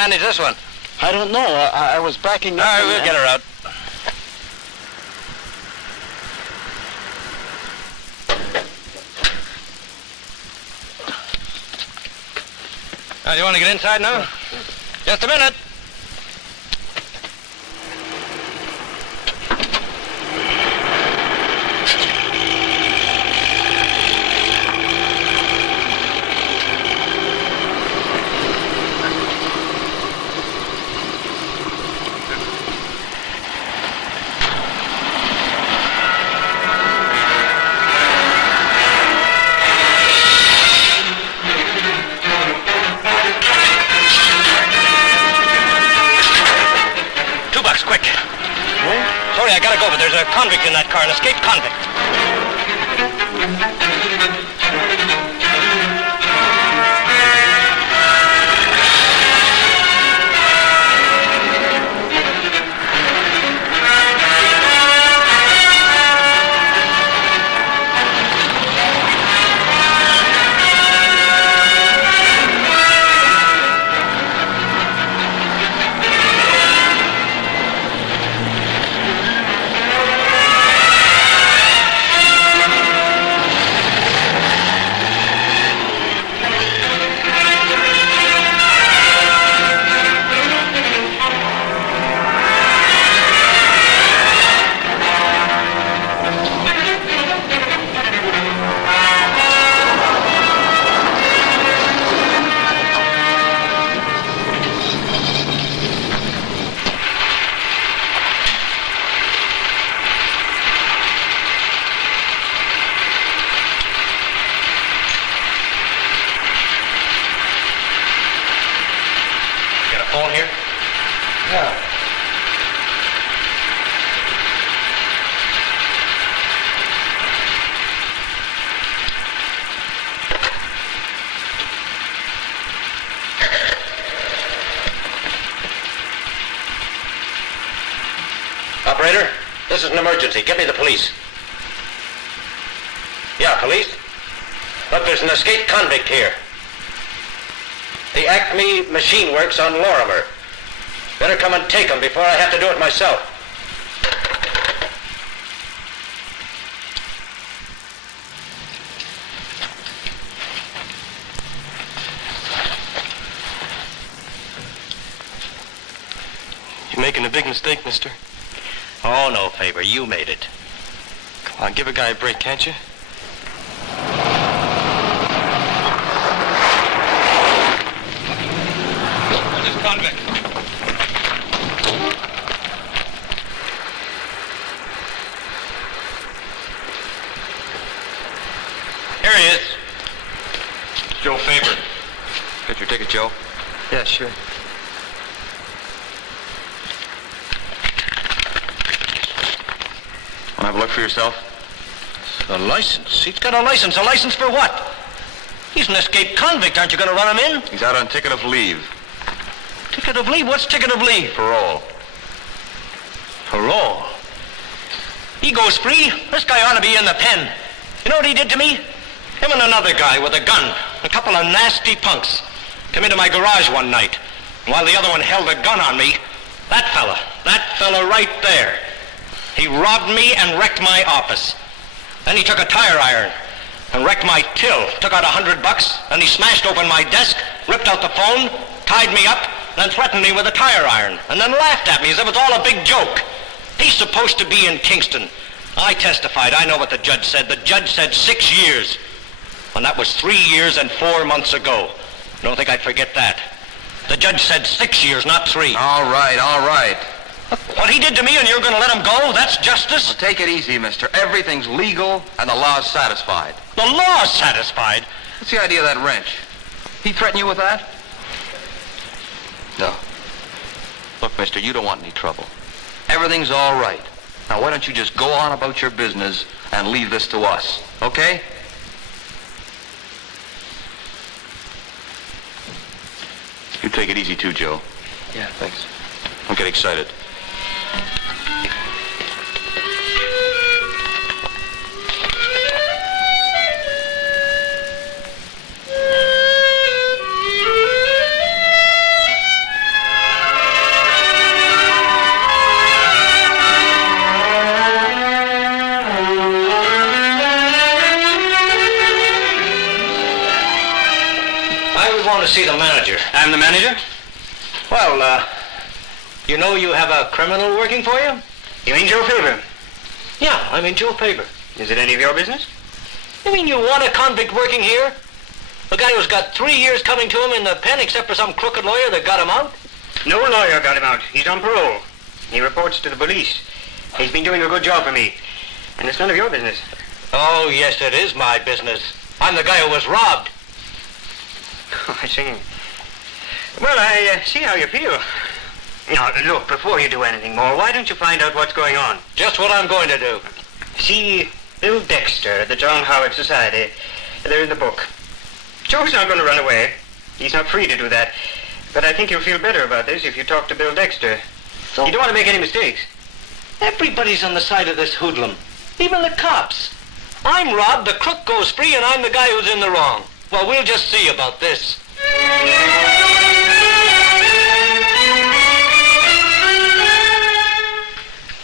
manage this one? I don't know. I was backing up. All right, we'll get her out. Now, do you want to get inside now? Just a minute. I gotta go, but there's a convict in that car, an escaped convict. Phone here? Yeah. Operator, this is an emergency. Get me the police. Yeah, police? Look, there's an escaped convict here. The Acme Machine Works on Lorimer. Better come and take him before I have to do it myself. You're making a big mistake, mister. Oh, no, Faber. You made it. Come on, give a guy a break, can't you? Convict. Here he is. Joe Faber. Got your ticket, Joe? Yeah, sure. Want to have a look for yourself? A license? He's got a license. A license for what? He's an escaped convict. Aren't you going to run him in? He's out on ticket of leave. Ticket of leave? What's ticket of leave? Parole. Parole? He goes free. This guy ought to be in the pen. You know what he did to me? Him and another guy with a gun. A couple of nasty punks. Come into my garage one night. And while the other one held a gun on me, that fella right there, he robbed me and wrecked my office. Then he took a tire iron and wrecked my till. Took out $100. Then he smashed open my desk, ripped out the phone, tied me up, then threatened me with a tire iron, and then laughed at me as if it was all a big joke. He's supposed to be in Kingston. I testified. I know what the judge said. The judge said 6 years. And that was 3 years and 4 months ago. Don't think I'd forget that. The judge said 6 years, not 3. All right, all right. What he did to me and you're going to let him go? That's justice? Well, take it easy, mister. Everything's legal and the law's satisfied. The law's satisfied? What's the idea of that wrench? He threaten you with that? No. Look, mister, you don't want any trouble. Everything's all right. Now, why don't you just go on about your business and leave this to us, okay? You take it easy, too, Joe. Yeah, thanks. Don't get excited. want to see the manager. I'm the manager? Well, you know you have a criminal working for you? You mean Joe Faber? Yeah, I mean Joe Faber. Is it any of your business? You mean you want a convict working here? A guy who's got 3 years coming to him in the pen except for some crooked lawyer that got him out? No lawyer got him out. He's on parole. He reports to the police. He's been doing a good job for me. And it's none of your business. Oh, yes, it is my business. I'm the guy who was robbed. Oh, I see. Well, I see how you feel. Now, look, before you do anything more, why don't you find out what's going on? Just what I'm going to do. See, Bill Dexter at the John Howard Society. They're in the book. Joe's not going to run away. He's not free to do that. But I think you'll feel better about this if you talk to Bill Dexter. So? You don't want to make any mistakes. Everybody's on the side of this hoodlum. Even the cops. I'm robbed, the crook goes free, and I'm the guy who's in the wrong. Well, we'll just see about this.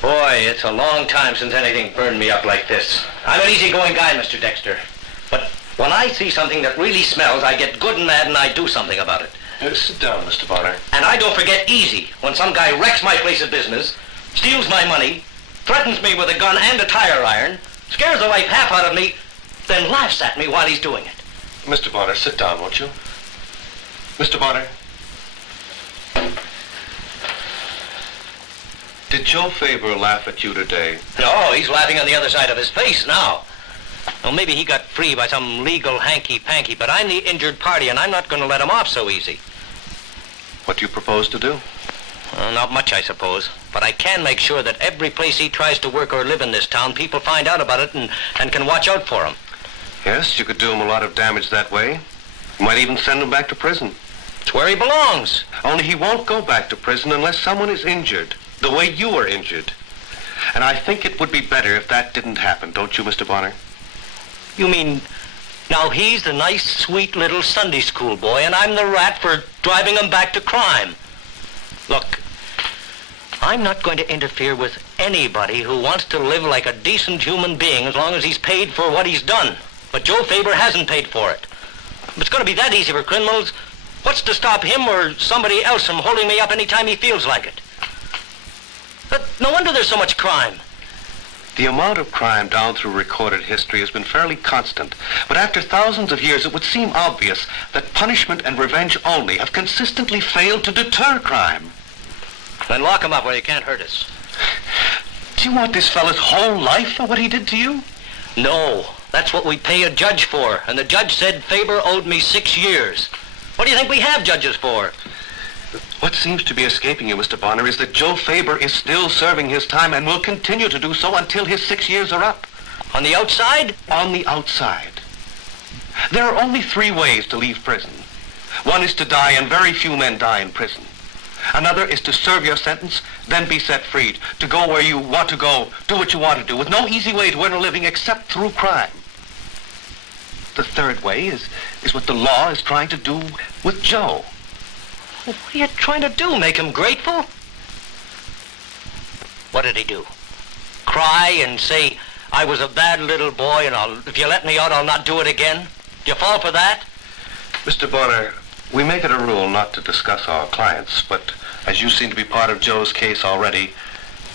Boy, it's a long time since anything burned me up like this. I'm an easygoing guy, Mr. Dexter. But when I see something that really smells, I get good and mad and I do something about it. Sit down, Mr. Bonner. And I don't forget easy when some guy wrecks my place of business, steals my money, threatens me with a gun and a tire iron, scares the life half out of me, then laughs at me while he's doing it. Mr. Bonner, sit down, won't you? Mr. Bonner. Did Joe Faber laugh at you today? No, he's laughing on the other side of his face now. Well, maybe he got free by some legal hanky-panky, but I'm the injured party, and I'm not going to let him off so easy. What do you propose to do? Not much, I suppose. But I can make sure that every place he tries to work or live in this town, people find out about it and can watch out for him. Yes, you could do him a lot of damage that way. You might even send him back to prison. It's where he belongs. Only he won't go back to prison unless someone is injured, the way you were injured. And I think it would be better if that didn't happen, don't you, Mr. Bonner? You mean, now he's the nice, sweet little Sunday school boy, and I'm the rat for driving him back to crime. Look, I'm not going to interfere with anybody who wants to live like a decent human being as long as he's paid for what he's done. But Joe Faber hasn't paid for it. If it's going to be that easy for criminals, what's to stop him or somebody else from holding me up any time he feels like it? But no wonder there's so much crime. The amount of crime down through recorded history has been fairly constant, but after thousands of years it would seem obvious that punishment and revenge only have consistently failed to deter crime. Then lock him up where he can't hurt us. Do you want this fella's whole life for what he did to you? No, that's what we pay a judge for, and the judge said Faber owed me 6 years. What do you think we have judges for? What seems to be escaping you, Mr. Bonner, is that Joe Faber is still serving his time and will continue to do so until his 6 years are up. On the outside? On the outside. There are only 3 ways to leave prison. One is to die, and very few men die in prison. Another is to serve your sentence, then be set free, to go where you want to go, do what you want to do, with no easy way to earn a living except through crime. The third way is what the law is trying to do with Joe. What are you trying to do, make him grateful? What did he do? Cry and say, I was a bad little boy and if you let me out, I'll not do it again? Do you fall for that? Mr. Bonner, we make it a rule not to discuss our clients, but as you seem to be part of Joe's case already,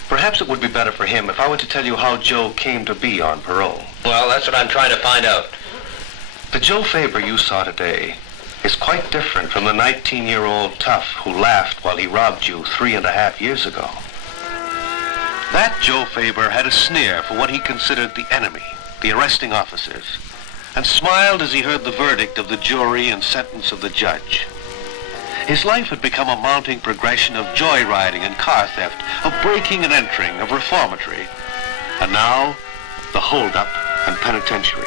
perhaps it would be better for him if I were to tell you how Joe came to be on parole. Well, that's what I'm trying to find out. The Joe Faber you saw today is quite different from the 19-year-old tough who laughed while he robbed you 3.5 years ago. That Joe Faber had a sneer for what he considered the enemy, the arresting officers, and smiled as he heard the verdict of the jury and sentence of the judge. His life had become a mounting progression of joyriding and car theft, of breaking and entering, of reformatory, and now the holdup and penitentiary.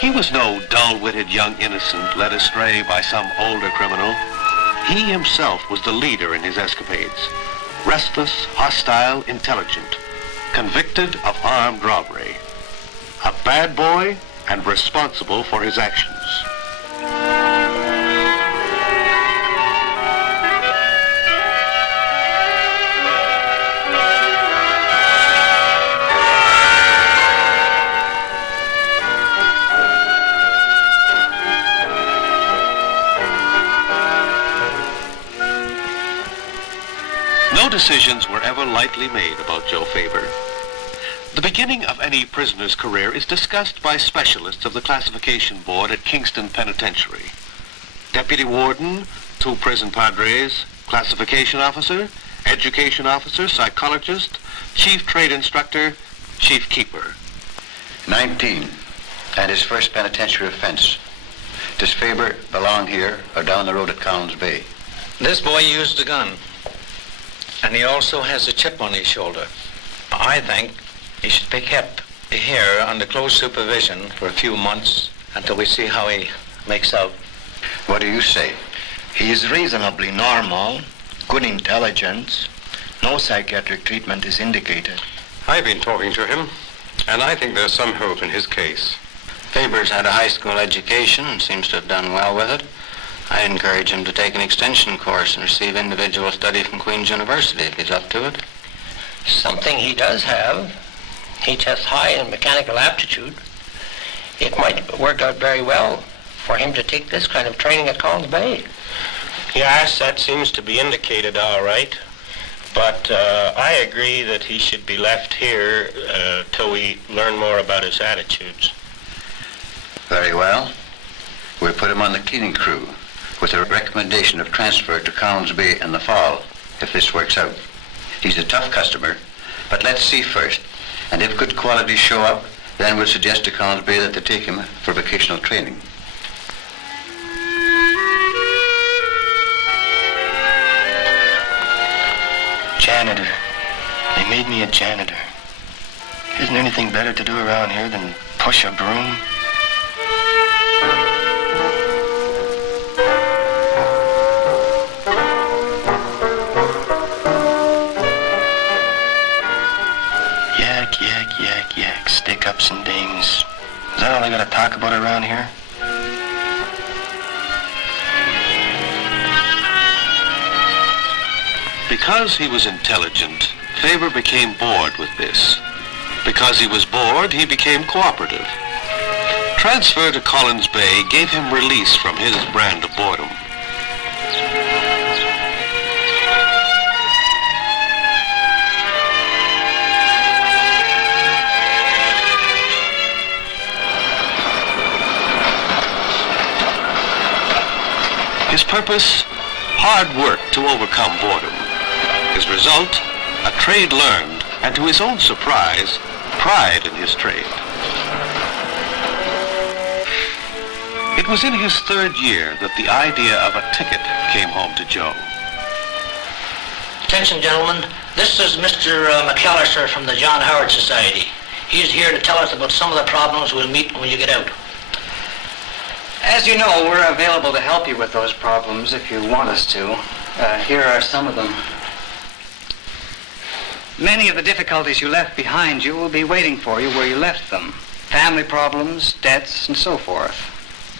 He was no dull-witted young innocent led astray by some older criminal. He himself was the leader in his escapades. Restless, hostile, intelligent, convicted of armed robbery. A bad boy and responsible for his actions. No decisions were ever lightly made about Joe Faber. The beginning of any prisoner's career is discussed by specialists of the classification board at Kingston Penitentiary. Deputy warden, 2 prison padres, classification officer, education officer, psychologist, chief trade instructor, chief keeper. 19, and his first penitentiary offense. Does Faber belong here or down the road at Collins Bay? This boy used a gun, and he also has a chip on his shoulder. I think he should be kept here under close supervision for a few months until we see how he makes out. What do you say? He is reasonably normal, good intelligence. No psychiatric treatment is indicated. I've been talking to him, and I think there's some hope in his case. Faber's had a high school education and seems to have done well with it. I encourage him to take an extension course and receive individual study from Queen's University if he's up to it. Something he does have. He tests high in mechanical aptitude. It might work out very well for him to take this kind of training at Collins Bay. Yes, that seems to be indicated all right. But I agree that he should be left here till we learn more about his attitudes. Very well. We'll put him on the cleaning crew with a recommendation of transfer to Collins Bay in the fall, if this works out. He's a tough customer, but let's see first. And if good qualities show up, then we'll suggest to Collins Bay that they take him for vocational training. Janitor. They made me a janitor. Isn't there anything better to do around here than push a broom? Yak, yak, yak, yak. Stick-ups and dings. Is that all they gotta talk about around here? Because he was intelligent, Faber became bored with this. Because he was bored, he became cooperative. Transfer to Collins Bay gave him release from his brand of boredom. His purpose, hard work to overcome boredom. His result, a trade learned, and to his own surprise, pride in his trade. It was in his 3rd year that the idea of a ticket came home to Joe. Attention, gentlemen. This is Mr. McAllister from the John Howard Society. He's here to tell us about some of the problems we'll meet when you get out. As you know, we're available to help you with those problems if you want us to. Here are some of them. Many of the difficulties you left behind you will be waiting for you where you left them. Family problems, debts, and so forth.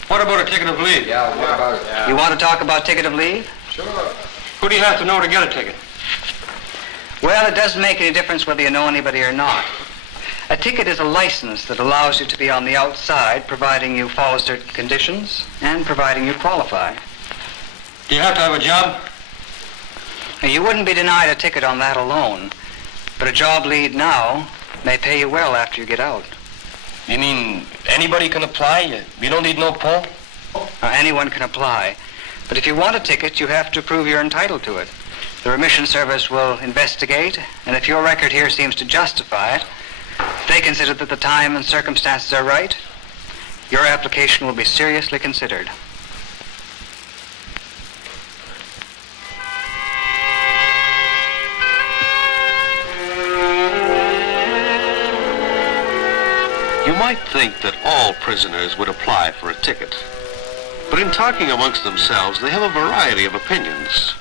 What about a ticket of leave? Yeah, what about it? You want to talk about ticket of leave? Sure. Who do you have to know to get a ticket? Well, it doesn't make any difference whether you know anybody or not. A ticket is a license that allows you to be on the outside, providing you follow certain conditions and providing you qualify. Do you have to have a job? Now, you wouldn't be denied a ticket on that alone, but a job lead now may pay you well after you get out. You mean anybody can apply? You don't need no pull? Now, anyone can apply, but if you want a ticket, you have to prove you're entitled to it. The remission service will investigate, and if your record here seems to justify it, if they consider that the time and circumstances are right, your application will be seriously considered. You might think that all prisoners would apply for a ticket. But in talking amongst themselves, they have a variety of opinions.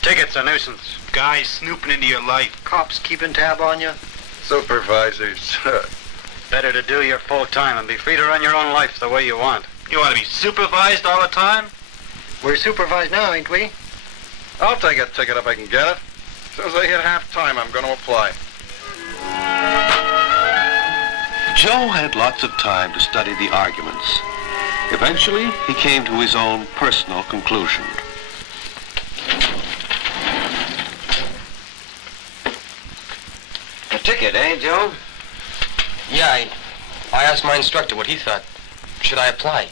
Ticket's a nuisance. Guys snooping into your life. Cops keeping tab on you. Supervisors. Better to do your full time and be free to run your own life the way you want. You want to be supervised all the time? We're supervised now, ain't we? I'll take a ticket if I can get it. As soon as I hit half time, I'm going to apply. Joe had lots of time to study the arguments. Eventually, he came to his own personal conclusion. Hey, Joe? Yeah, I asked my instructor what he thought. Should I apply?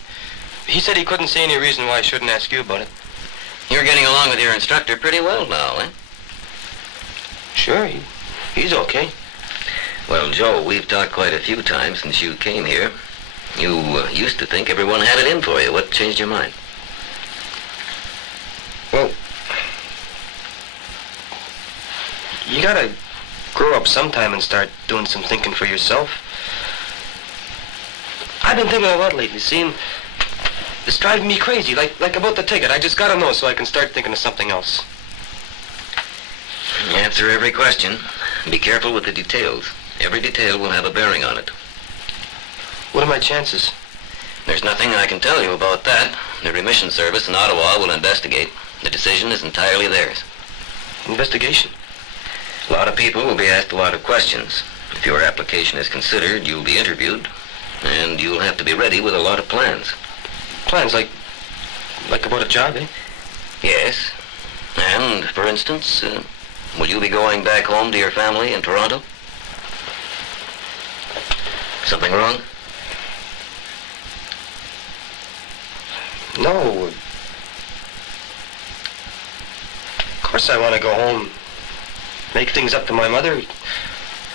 He said he couldn't see any reason why I shouldn't ask you about it. You're getting along with your instructor pretty well now, eh? Sure, he's okay. Well, Joe, we've talked quite a few times since you came here. You used to think everyone had it in for you. What changed your mind? Well, you gotta grow up sometime and start doing some thinking for yourself. I've been thinking a lot lately, see? It's driving me crazy, like about the ticket. I just gotta know so I can start thinking of something else. Answer every question. Be careful with the details. Every detail will have a bearing on it. What are my chances? There's nothing I can tell you about that. The remission service in Ottawa will investigate. The decision is entirely theirs. Investigation? A lot of people will be asked a lot of questions. If your application is considered, you'll be interviewed, and you'll have to be ready with a lot of plans. Plans like about a job, eh? Yes. And, for instance, will you be going back home to your family in Toronto? Something wrong? No. Of course I want to go home, make things up to my mother,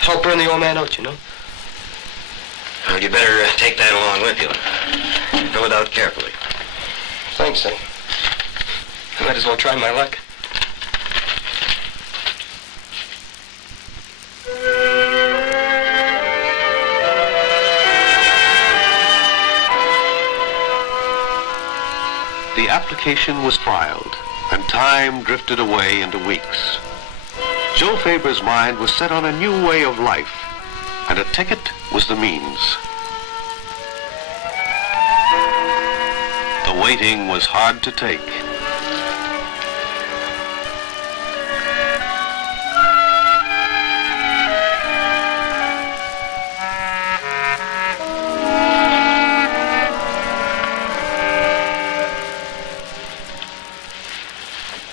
help her and the old man out, you know. Well, you better take that along with you. Fill it out carefully. Thanks, I might as well try my luck. The application was filed, and time drifted away into weeks. Joe Faber's mind was set on a new way of life, and a ticket was the means. The waiting was hard to take.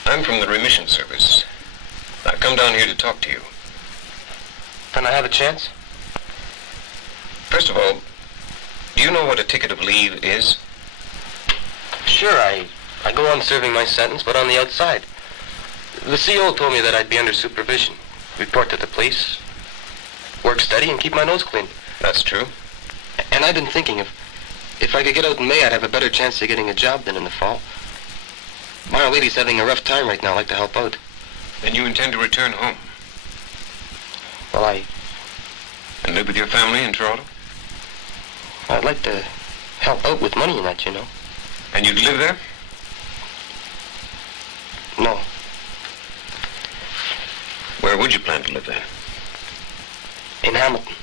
I'm from the remission service. I've come down here to talk to you. Can I have a chance? First of all, do you know what a ticket of leave is? Sure, I go on serving my sentence, but on the outside. The CO told me that I'd be under supervision, report to the police, work steady, and keep my nose clean. That's true. And I've been thinking if I could get out in May, I'd have a better chance of getting a job than in the fall. My old lady's having a rough time right now. I'd like to help out. Then you intend to return home? Well, And live with your family in Toronto? I'd like to help out with money and that, you know. And you'd live there? No. Where would you plan to live then? In Hamilton.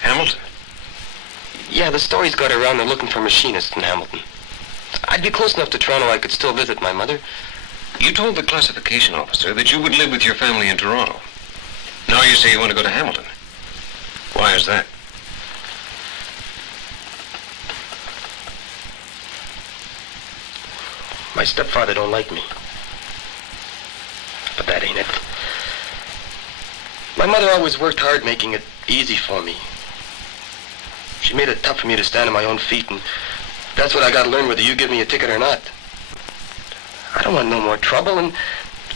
Hamilton? Yeah, the story's got around they're looking for machinists in Hamilton. I'd be close enough to Toronto I could still visit my mother. You told the classification officer that you would live with your family in Toronto. Now you say you want to go to Hamilton. Why is that? My stepfather don't like me. But that ain't it. My mother always worked hard making it easy for me. She made it tough for me to stand on my own feet, and that's what I got to learn whether you give me a ticket or not. I don't want no more trouble, and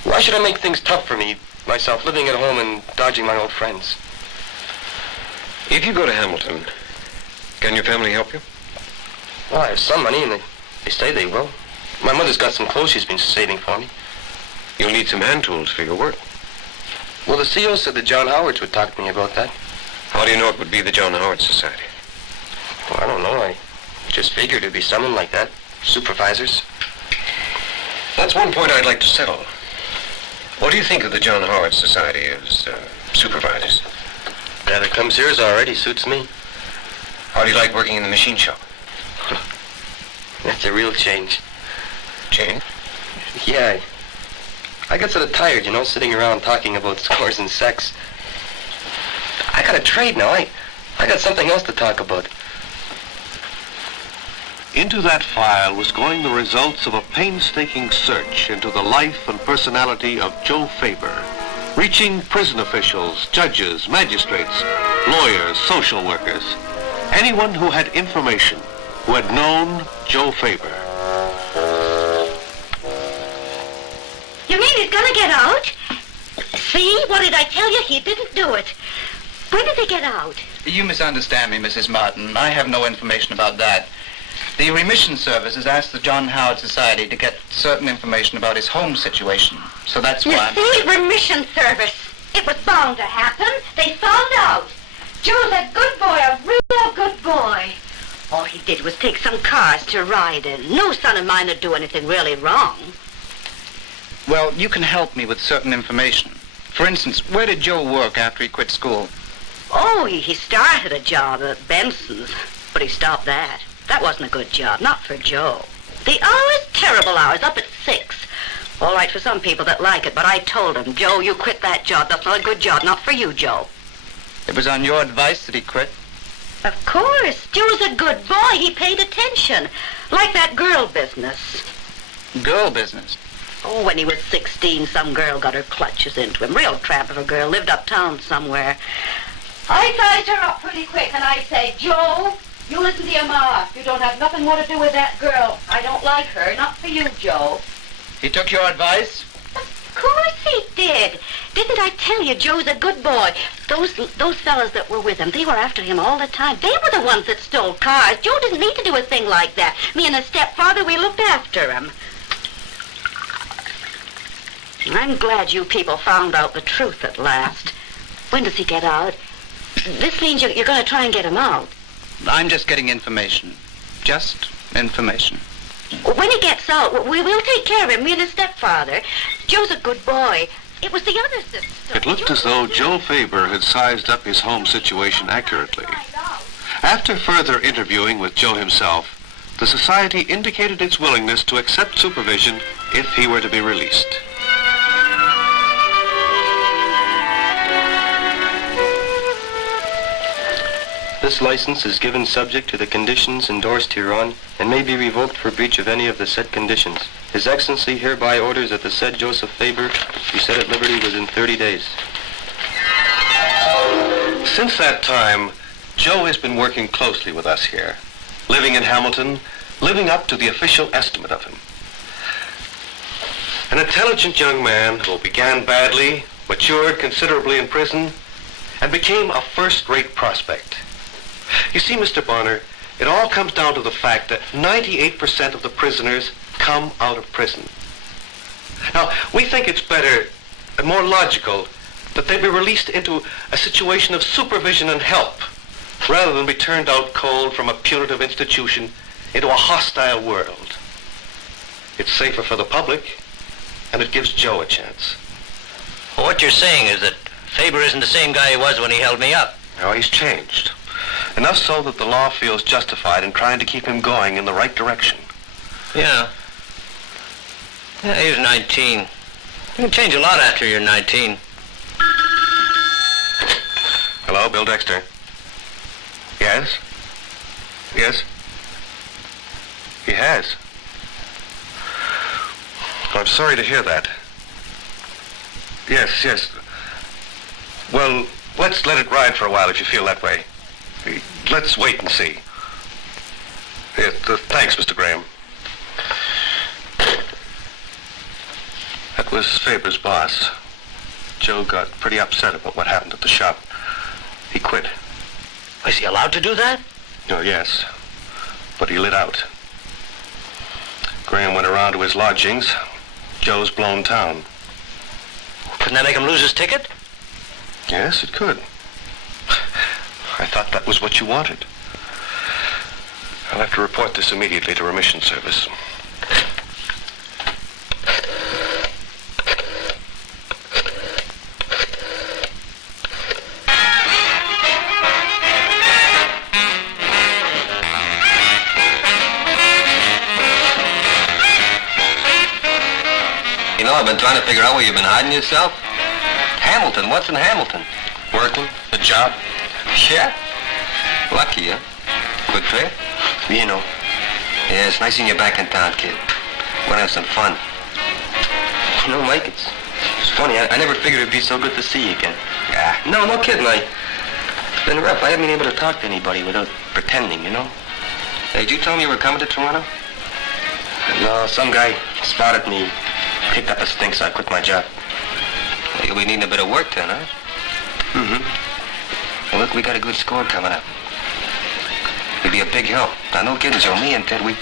why should I make things tough for me, myself, living at home and dodging my old friends? If you go to Hamilton, can your family help you? Well, I have some money, and they say they will. My mother's got some clothes she's been saving for me. You'll need some hand tools for your work. Well, the CO said that John Howards would talk to me about that. How do you know it would be the John Howard Society? Well, I don't know. I just figured it'd be someone like that. Supervisors. That's one point I'd like to settle. What do you think of the John Howard Society as supervisors? Guy that comes here already suits me. How do you like working in the machine shop? That's a real change. Change? Yeah. I get sort of tired, you know, sitting around talking about scores and sex. I got a trade now. I got something else to talk about. Into that file was going the results of a painstaking search into the life and personality of Joe Faber, reaching prison officials, judges, magistrates, lawyers, social workers, anyone who had information, who had known Joe Faber. You mean he's gonna get out? See? What did I tell you? He didn't do it. When did he get out? You misunderstand me, Mrs. Martin. I have no information about that. The remission service has asked the John Howard Society to get certain information about his home situation. So that's You why... see, remission service. It was bound to happen. They found out. Joe's a good boy, a real good boy. All he did was take some cars to ride in. No son of mine would do anything really wrong. Well, you can help me with certain information. For instance, where did Joe work after he quit school? Oh, he started a job at Benson's, but he stopped that. That wasn't a good job, not for Joe. The hours, terrible hours, up at 6. All right for some people that like it, but I told him, Joe, you quit that job. That's not a good job, not for you, Joe. It was on your advice that he quit? Of course. Joe's a good boy. He paid attention. Like that girl business. Girl business? Oh, when he was 16, some girl got her clutches into him. Real tramp of a girl, lived uptown somewhere. I sized her up pretty quick, and I said, Joe, you listen to your ma. You don't have nothing more to do with that girl. I don't like her. Not for you, Joe. He took your advice? Of course he did. Didn't I tell you Joe's a good boy? Those fellas that were with him, they were after him all the time. They were the ones that stole cars. Joe didn't need to do a thing like that. Me and his stepfather, we looked after him. I'm glad you people found out the truth at last. When does he get out? This means you're going to try and get him out. I'm just getting information. Just information. When he gets out, we will take care of him, me and his stepfather. Joe's a good boy. It was the other sister. It looked as though Joe Faber had sized up his home situation accurately. After further interviewing with Joe himself, the society indicated its willingness to accept supervision if he were to be released. This license is given subject to the conditions endorsed hereon and may be revoked for breach of any of the said conditions. His Excellency hereby orders that the said Joseph Faber be set at liberty within 30 days. Since that time, Joe has been working closely with us here, living in Hamilton, living up to the official estimate of him. An intelligent young man who began badly, matured considerably in prison, and became a first-rate prospect. You see, Mr. Bonner, it all comes down to the fact that 98% of the prisoners come out of prison. Now, we think it's better and more logical that they be released into a situation of supervision and help, rather than be turned out cold from a punitive institution into a hostile world. It's safer for the public, and it gives Joe a chance. Well, what you're saying is that Faber isn't the same guy he was when he held me up. No, he's changed. Enough so that the law feels justified in trying to keep him going in the right direction. Yeah. Yeah, he was 19. You can change a lot after you're 19. Hello, Bill Dexter. Yes? Yes? He has. I'm sorry to hear that. Yes. Well, let's let it ride for a while if you feel that way. Let's wait and see. Thanks, Mr. Graham. That was Faber's boss. Joe got pretty upset about what happened at the shop. He quit. Was he allowed to do that? Oh, yes. But he lit out. Graham went around to his lodgings. Joe's blown town. Couldn't that make him lose his ticket? Yes, it could. I thought that was what you wanted. I'll have to report this immediately to remission service. You know, I've been trying to figure out where you've been hiding yourself. Hamilton. What's in Hamilton? Working? A job? Yeah. Lucky, huh? Good trip? You know. Yeah, it's nice seeing you back in town, kid. We're gonna have some fun. You know, Mike, it's funny. I never figured it'd be so good to see you again. Yeah. No kidding. It's been rough. I haven't been able to talk to anybody without pretending, you know? Hey, did you tell me you were coming to Toronto? No, some guy spotted me, picked up a stink, so I quit my job. Well, you'll be needing a bit of work then, huh? Mm-hmm. Well, look, we got a good score coming up. You'd be a big help. Now, no kidding, Joe. Me and Ted, we...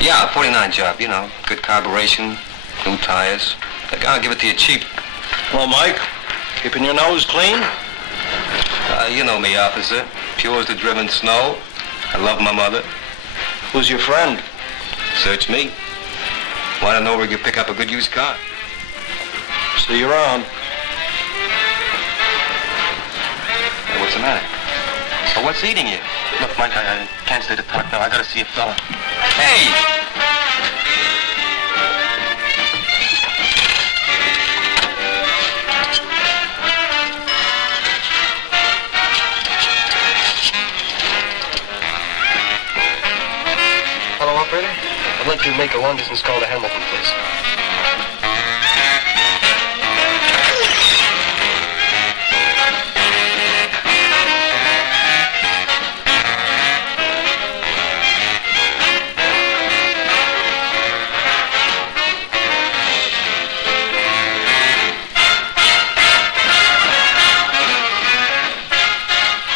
Yeah, 49 job, you know. Good carburation, new tires. Like, I'll give it to you cheap. Well, Mike, keeping your nose clean? You know me, officer. Pure as the driven snow. I love my mother. Who's your friend? Search me. Want to know where you can pick up a good used car? See you around. Hey, what's the matter? Oh, what's eating you? Look, Mike, I can't stay to talk now. I gotta see a fella. Hey! Hello, operator. I'd like to make a long-distance call to Hamilton, please.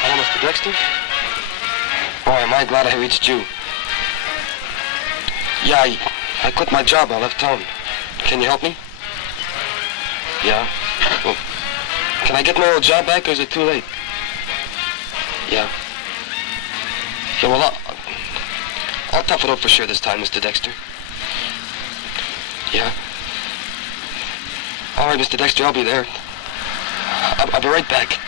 Hello, Mr. Dexter? Boy, am I glad I reached you. Yeah, I quit my job. I left town. Can you help me? Yeah? Well, can I get my old job back, or is it too late? Yeah. Yeah, well, I'll tough it out for sure this time, Mr. Dexter. Yeah? All right, Mr. Dexter, I'll be there. I'll be right back.